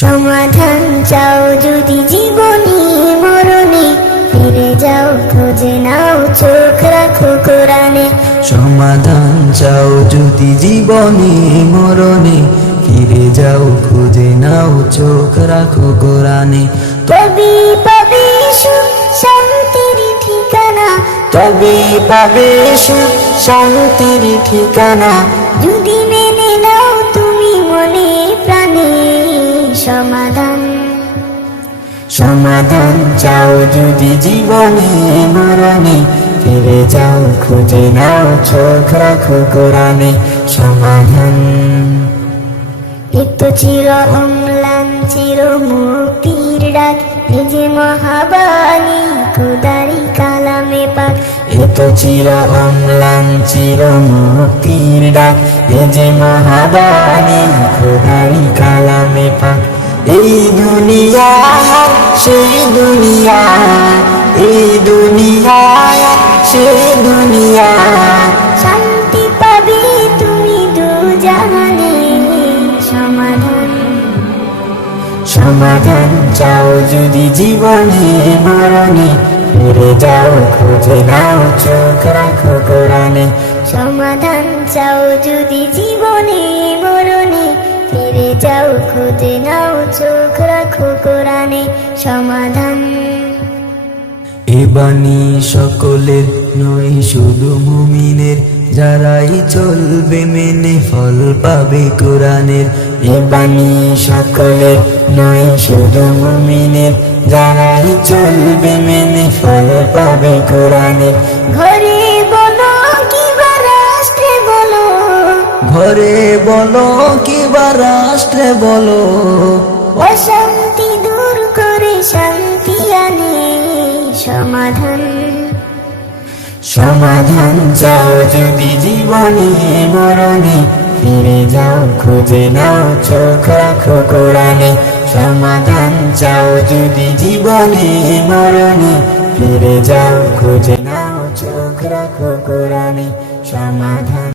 সমাধান চাও যদি জীবনে মরণে, ফিরে যাও খুঁজে নাও চোখ রাখো কোরআনে। সমাধান চাও যদি জীবনে মরণে, ফিরে যাও খুঁজে নাও চোখ রাখো কোরআনে। তবে পাবে সুখ শান্তির ঠিকানা, তবে পাবে সুখ শান্তির ঠিকানা, যদি মেনে নাও তুমি মনে প্রাণে সমাধান। সমাধান চাও যদি জীবনে মরণে, ফিরে যাও খুঁজে নাও চোখ রাখো কোরআনে। সমাধান এতো চির অম্লান চির মুক্তির ডাক, এ যে মহাবাণী খোদারি কালামে পাক। এত চির অম্লান চির মুক্তির ডাক, এ যে মহাবাণী খোদারি কালামে পাক। এই দুনিয়া সেই দুনিয়া, এই দুনিয়া সেই দুনিয়া, শান্তি পাবে তুমি দুজাহানে সমাধান। সমাধান চাও যদি জীবনে মরণে, ফিরে যাও খুঁজে নাও চোখ রাখো কোরআনে। সমাধান চাও যদি জীবনে মরণে, ফিরে যাও খুঁজে নাও চোখ রাখো কোরআনে। সমাধান এ বাণী সকলের নয় শুধু মুমিনের, যারাই চলবে মেনে ফল পাবে কোরআনের। এ বাণী সকলের নয় শুধু মুমিনের, যারাই চলবে মেনে ফল পাবে কোরআনের। ঘরে বলো কিবা রাষ্ট্রে বলো, ঘরে বলো কিবা রাষ্ট্রে বলো, অশান্তি দূর করে শান্তি আনে সমাধান। সমাধান চাও যদি জীবনে মরণে, ফিরে যাও খুঁজে নাও চোখ রাখো কোরআনে। সমাধান চাও যদি জীবনে মরণে, ফিরে যাও খুঁজে নাও চোখ রাখো কোরআনে। সমাধান।